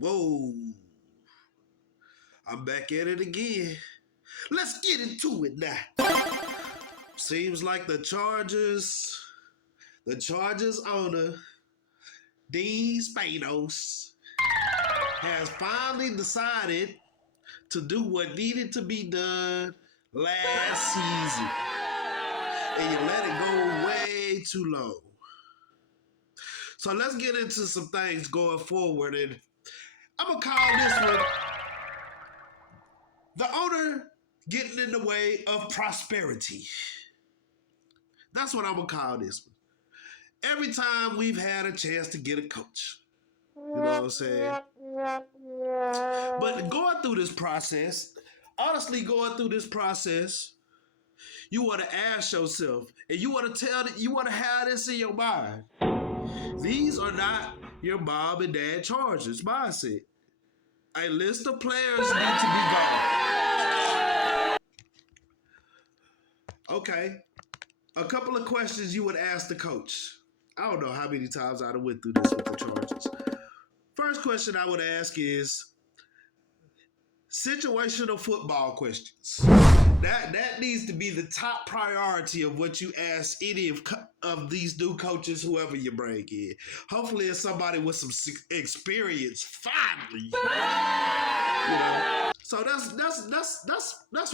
Whoa, I'm back at it again. Let's get into it now. Seems like the Chargers owner, Dean Spanos, has finally decided to do what needed to be done last season. And you let it go way too long. So let's get into some things going forward. And I'm going to call this one the owner getting in the way of prosperity. That's what I'm going to call this one. Every time we've had a chance to get a coach. You know what I'm saying? But going through this process, honestly, you want to ask yourself, and you want to have this in your mind. These are not your mom and dad Chargers mindset. A list of players need to be gone. Okay. A couple of questions you would ask the coach. I don't know how many times I went through this with the Chargers. First question I would ask is situational football questions. That needs to be the top priority of what you ask any of these new coaches, whoever you bring in. Hopefully it's somebody with some experience, finally. You know? So that's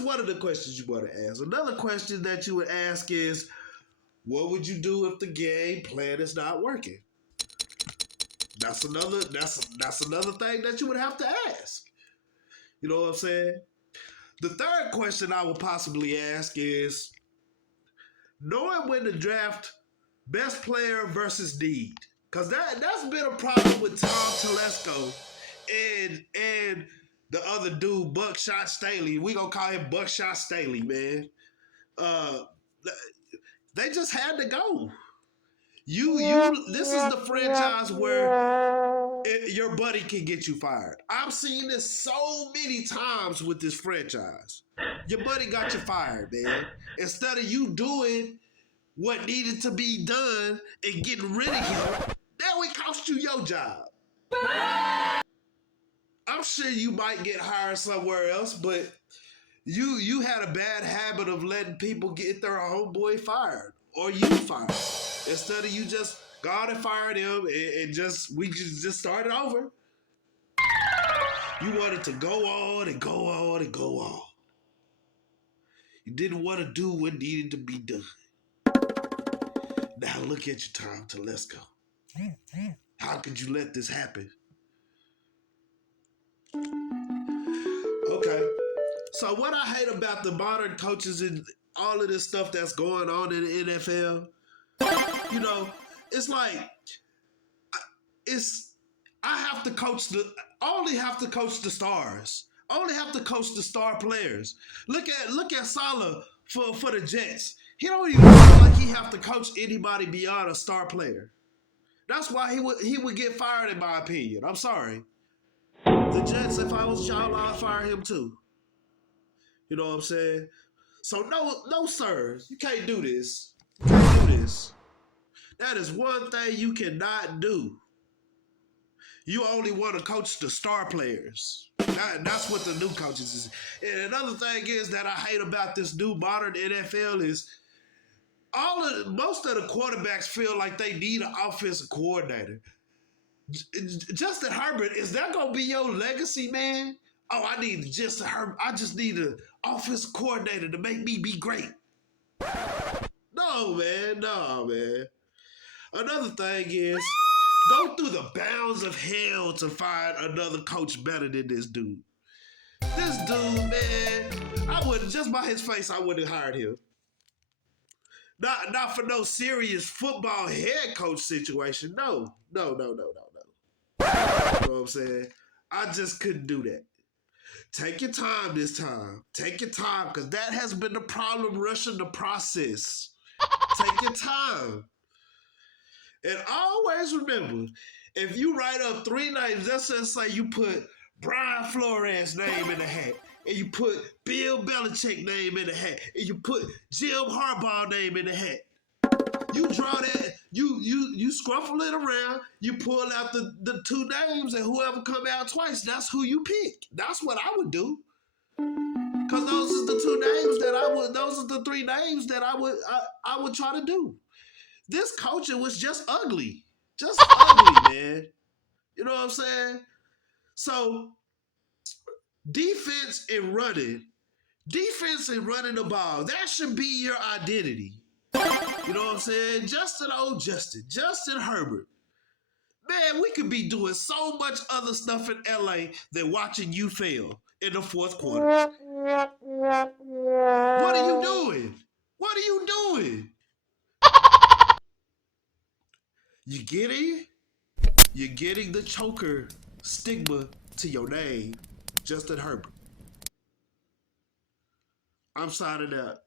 one of the questions you want to ask. Another question that you would ask is, what would you do if the game plan is not working? That's another thing that you would have to ask. You know what I'm saying? The third question I would possibly ask is, knowing when to draft best player versus need. Because that's been a problem with Tom Telesco and the other dude, Buckshot Staley. We gonna call him Buckshot Staley, man. They just had to go. This is the franchise where your buddy can get you fired. I've seen this so many times with this franchise. Your buddy got you fired, man. Instead of you doing what needed to be done and getting rid of him, that would cost you your job. I'm sure you might get hired somewhere else, but you had a bad habit of letting people get their homeboy fired or you fired. Instead of you just gone and fired him and we just started over. You wanted to go on and go on and go on. You didn't want to do what needed to be done. Now look at your time to let's go. How could you let this happen? Okay. So what I hate about the modern coaches and all of this stuff that's going on in the NFL, you know, it's like I have to coach only have to coach the stars. Only have to coach the star players. Look at Salah for the Jets. He don't even feel like he have to coach anybody beyond a star player. That's why he would get fired, in my opinion. I'm sorry. The Jets, if I was y'all, I'd fire him too. You know what I'm saying? So no, sir, you can't do this. You can't do this. That is one thing you cannot do. You only want to coach the star players. That's what the new coaches is. And another thing is that I hate about this new modern NFL is most of the quarterbacks feel like they need an offensive coordinator. Justin Herbert, is that gonna be your legacy, man? Oh, I need Justin Herbert. I just need an offensive coordinator to make me be great. No, man. Another thing is, go through the bounds of hell to find another coach better than this dude. This dude, man, I wouldn't, just by his face, I wouldn't have hired him. Not for no serious football head coach situation. No. You know what I'm saying? I just couldn't do that. Take your time this time. Take your time, because that has been the problem, rushing the process. Take your time. And always remember, if you write up 3 names, let's just say you put Brian Flores' name in the hat, and you put Bill Belichick name in the hat, and you put Jim Harbaugh name in the hat. You draw You scruffle it around, you pull out the two names, and whoever come out twice, that's who you pick. That's what I would do. Cause those are the two names that I would. Those are the three names that I would try to do. This coaching was just ugly, man. You know what I'm saying? So defense and running the ball. That should be your identity. You know what I'm saying? Justin Herbert. Man, we could be doing so much other stuff in LA than watching you fail in the fourth quarter. What are you doing? What are you doing? You getting? You're getting the choker stigma to your name, Justin Herbert. I'm signing out.